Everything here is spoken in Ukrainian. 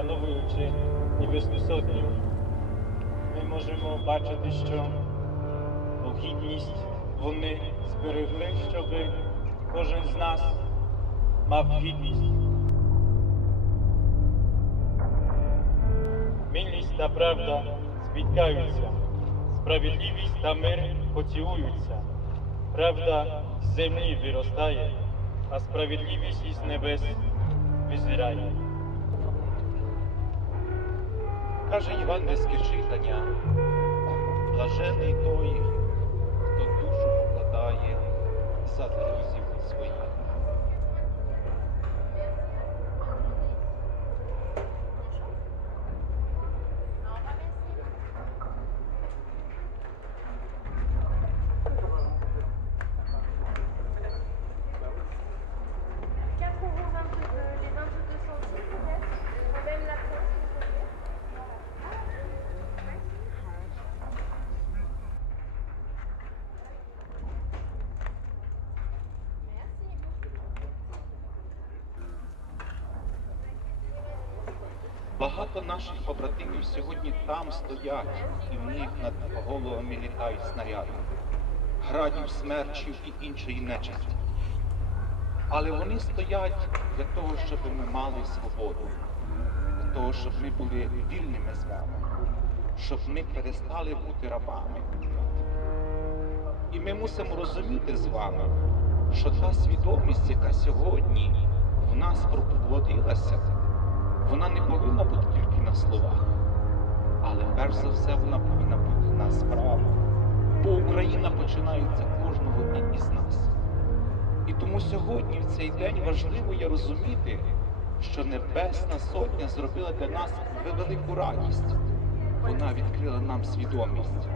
вшановуючи Небесну Сотню, ми можемо бачити, що гідність вони зберегли, щоб кожен з нас мав гідність. Милість та правда спіткаються, справедливість та мир поцілуються. Правда з землі виростає, а справедливість із небес визирає. Каже євангельське читання, блажений той, Багато наших побратимів сьогодні там стоять, і в них над головами літають снаряди, градів, смерчів і іншої нечисті. Але вони стоять для того, щоб ми мали свободу, для того, щоб ми були вільними з вами, щоб ми перестали бути рабами. І ми мусимо розуміти з вами, що та свідомість, яка сьогодні в нас пробудилася, вона не повинна бути тільки на словах, але перш за все вона повинна бути на справах. Бо Україна починається кожного дня із нас. І тому сьогодні, в цей день, важливо є розуміти, що Небесна Сотня зробила для нас велику радість. Вона відкрила нам свідомість.